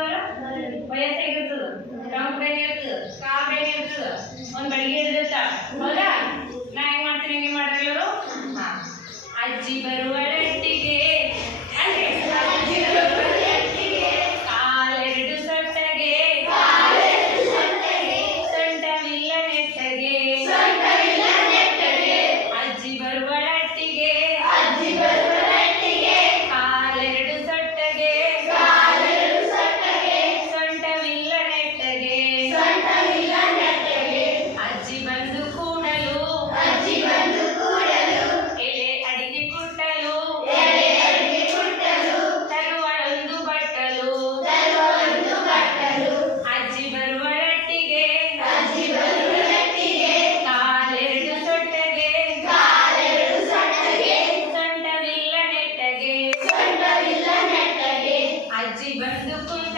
ಇರ್ತದಲ್ಲ ವಯಸ್ಸಾಗಿರ್ತದ come brain ಇರ್ತದ ಕಾ ಬ್ರೈನ್ ಇರ್ತದ ಒಂದು ಬೆಳಿಗ್ಗೆ ಹಿಡಿದಿರ್ತಾಳ ಹೌದಾ ನಾ ಹೆಂಗ್ ಮಾಡ್ತೀನಿ ಹೆಂಗೆ ಮಾಡ್ರಿ ಎಲ್ಲರೂ ಹಾ ಅಜ್ಜಿ ಬರುವಳಟ್ಟಿಗೆ ಅಂದ್ರೆ ಅಜ್ಜಿ ಬರುವಳಟ್ಟಿಗೆ ಕಾಲೆರಡು ಸೊಟ್ಟಗೆ ಸೊಂಟವಿಲ್ಲ ನೆಟ್ಟಗೆ ಅಜ್ಜಿ ಬರುವಳಟ್ಟಿಗೆ ಕಾಲೆರಡು ಸೊಟ್ಟಗೆ ಸೊಂಟವಿಲ್ಲ ನೆಟ್ಟಗೆ ಅಜ್ಜಿ ಬಂದು ಕೂಡಲು ಎಲೆ ಅಡಿಗೆ ಕುಟ್ಟಲು ತರುವಳೊಂದು ಬಟ್ಟಲು ಅಜ್ಜಿ ಬರುವಳಟ್ಟಿಗೆ ಕಾಲೆರಡು ಸೊಟ್ಟಗೆ ಸೊಂಟವಿಲ್ಲ ನೆಟ್ಟಗೆ ಅಜ್ಜಿ ಬಂದು ಕುಂತ